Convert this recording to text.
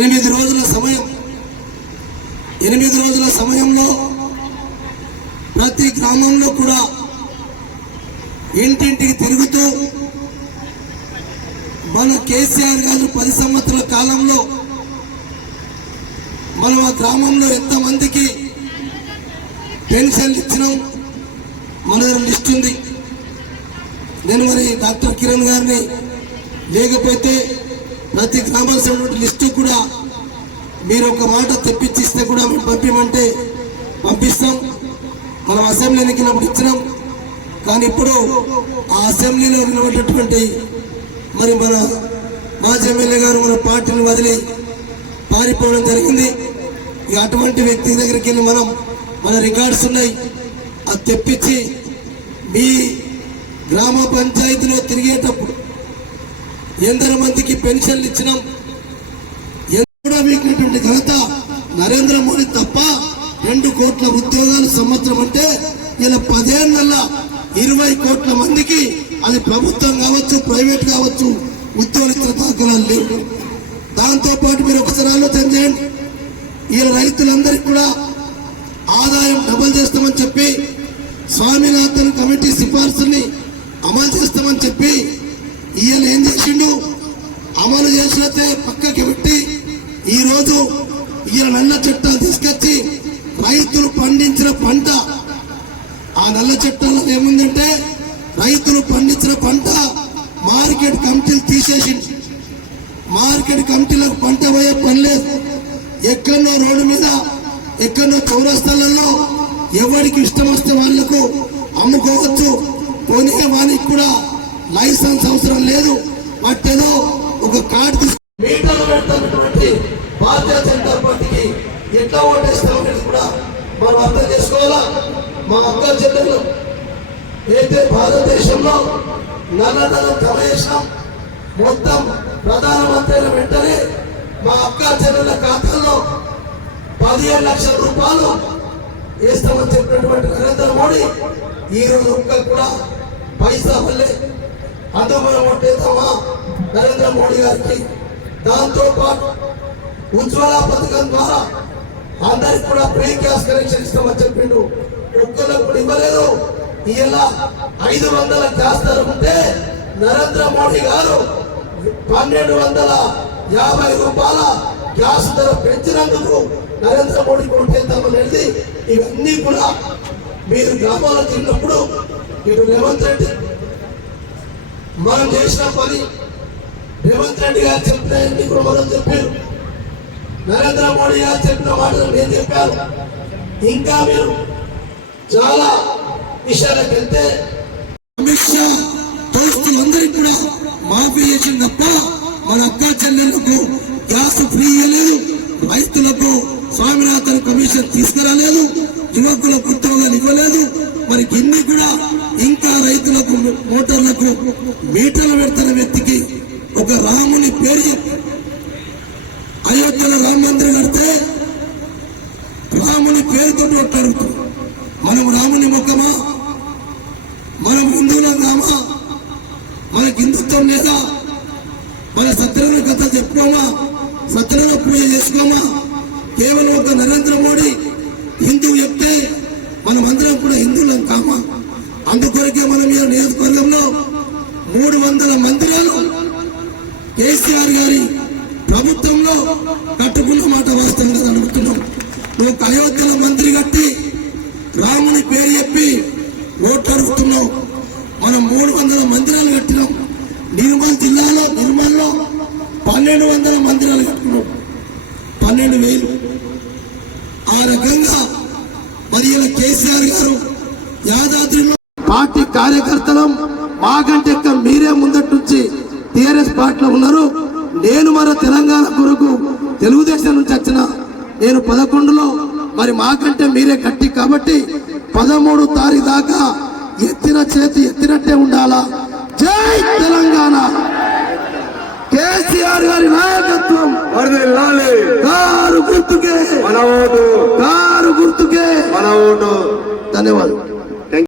8 రోజుల సమయం. 8 రోజుల సమయంలో ప్రతి గ్రామంలో కూడా ఇంటింటికి తిరుగుతూ మన కేసీఆర్ గారు 10 సంవత్సరాల కాలంలో మనం ఆ గ్రామంలో ఎంతమందికి పెన్షన్లు ఇచ్చినాం మన దగ్గర లిస్ట్ ఉంది. నేను మరి డాక్టర్ కిరణ్ గారిని లేకపోతే ప్రతి గ్రామాల లిస్టు కూడా మీరు ఒక మాట తెప్పించిస్తే కూడా పంపిమంటే పంపిస్తాం. మనం అసెంబ్లీ ఎన్నికలప్పుడు ఇచ్చినాం. కానీ ఇప్పుడు ఆ అసెంబ్లీలో నిలబడ్డటువంటి మరి మన మాజీ ఎమ్మెల్యే గారు మన పార్టీని వదిలి పారిపోవడం జరిగింది. ఇక అటువంటి వ్యక్తి దగ్గరికి వెళ్ళి మన రికార్డ్స్ ఉన్నాయి, అది తెప్పించి మీ గ్రామ పంచాయతీలో తిరిగేటప్పుడు ఎందరో మందికి పెన్షన్లు ఇచ్చినాం. కూడా వీకినటువంటి ఘనత నరేంద్ర మోడీ తప్ప. 2 కోట్ల ఉద్యోగాలు సంవత్సరం అంటే ఇలా 10 ఏళ్ల 20 కోట్ల మందికి, అది ప్రభుత్వం కావచ్చు ప్రైవేట్ కావచ్చు, ఉద్యోగ దాఖలాలు లేవు. దాంతోపాటు మీరు ఒకసారి ఆలోచన చేయండి. ఇలా రైతులందరికీ కూడా ఆదాయం డబల్ చేస్తామని చెప్పి స్వామినాథన్ కమిటీ సిఫార్సుల్ని అమలు చేస్తామని చెప్పి ఈయన ఏం చేసిండు? అమలు చేసినట్టే పక్కకి పెట్టి ఈరోజు ఈయన నల్ల చట్టాలు తీసుకొచ్చి రైతులు పండించిన పంట, ఆ నల్ల చట్టాల్లో ఏముందంటే రైతులు పండించిన పంట మార్కెట్ కమిటీలు తీసేసింది. మార్కెట్ కమిటీలకు పంట పోయే పని లేదు. ఎక్కడో రోడ్డు మీద, ఎక్కడో చౌరస్తాలలో ఎవరికి ఇష్టం వస్తే వాళ్లకు అమ్ముకోవచ్చు. కొనే వానికి కూడా లైసెన్స్ అవసరం లేదు. వాటిలో ఒక కార్డు మీటర్లు పెడుతున్నటువంటి భారతీయ జనతా పార్టీకి ఎట్లా ఓటేస్తామనేది కూడా మనం అర్థం చేసుకోవాలా. మా అక్క చెల్లెలు అయితే భారతదేశంలో నల్లధనం తమేసాం మొత్తం ప్రధానమంత్రి అయిన వెంటనే మా అక్క చెల్లెల ఖాతాల్లో 15 లక్షల రూపాయలు వేస్తామని చెప్పినటువంటి నరేంద్ర మోడీ ఈ రోజు ఒక్క కూడా పైసా వల్లే అందులో ఓటేద్దామా నరేంద్ర మోడీ గారికి. దాంతో పాటు ఉజ్వల పథకం ద్వారా అందరికి కూడా ఫ్రీ గ్యాస్ కనెక్షన్ ఇస్తామని చెప్పిండు. ఒక్కరికి కూడా ఇవ్వలేదు. ఇలా 500 గ్యాస్ ధర ఉంటే నరేంద్ర మోడీ గారు 1250 రూపాయల గ్యాస్ ధర పెంచినందుకు నరేంద్ర మోడీ కొట్టేద్దామనేది. ఇవన్నీ కూడా మీరు గ్రామాలకు వెళ్ళినప్పుడు ఇటు రేవంత్ రెడ్డి మనం చేసిన పని, రేవంత్ రెడ్డి గారు చెప్పినవన్నీ కూడా మనం చెప్పారు. నరేంద్ర మోడీ గారు చెప్పిన మాటలు నేను చెప్పాను. ఇంకా మీరు చాలా విషయాలకు వెళ్తే అమిత్ షా దోస్తులందరికీ కూడా మాఫీ చేసింది తప్ప మన అక్క చెల్లెళ్లకు గ్యాస్ ఫ్రీ ఇవ్వలేదు, రైతులకు స్వామినాథన్ కమిషన్ తీసుకురాలేదు, యువకులకు ఉద్యోగాలు ఇవ్వలేదు. మరి ఇన్ని కూడా ఇంకా రైతులకు మోటార్లకు మీటర్లు పెడుతున్న వ్యక్తికి ఒక రాముని పేరు చెప్పి అయోధ్యలో రామ మందిరం కడితే రాముని పేరుతో అడుగుతాం. మనం రాముని మొక్కమా? మనం హిందువులం కామా? మనకి హిందుత్వం లేదా? మన సత్యనారాయణ కథ చెప్పుకోమా? సత్యనారాయణ పూజ చేసుకోమా? కేవలం ఒక నరేంద్ర మోడీ హిందువు చెప్తే మనం అందరం కూడా హిందువులం కామా? అందుకొరకే మనం ఈ నియోజకవర్గంలో 300 మందిరాలు కేసీఆర్ గారి ప్రభుత్వంలో కట్టుకున్న మాట వాస్తవంగా అడుగుతున్నాం. నువ్వు అయోధ్యలో మంత్రి కట్టి రాముని పేరు చెప్పి ఓట్లు అడుగుతున్నావు. మనం 300 మందిరాలు కట్టినాం. నిర్మల్ జిల్లాలో నిర్మల్లో 1200 మందిరాలు కట్టుకున్నాం. 12,000. ఆ రకంగా మరి ఇలా కేసీఆర్ గారు యాదాద్రిలో పార్టీ కార్యకర్తలం మాకంటే మీరే ముందటి నుంచి టీఆర్ఎస్ పార్టీలో ఉన్నారు. నేను మరి తెలంగాణ కొరకు తెలుగుదేశం నుంచి వచ్చిన నేను 11లో మరి మాకంటే మీరే గట్టి కాబట్టి 13 తారీఖు దాకా ఎత్తిన చేతి ఎత్తినట్టే ఉండాలా. జై తెలంగాణ. కేసీఆర్ గారి నాయకత్వం కారు గుర్తుకే మన ఓటు, కారు గుర్తుకే మన ఓటు. ధన్యవాదాలు.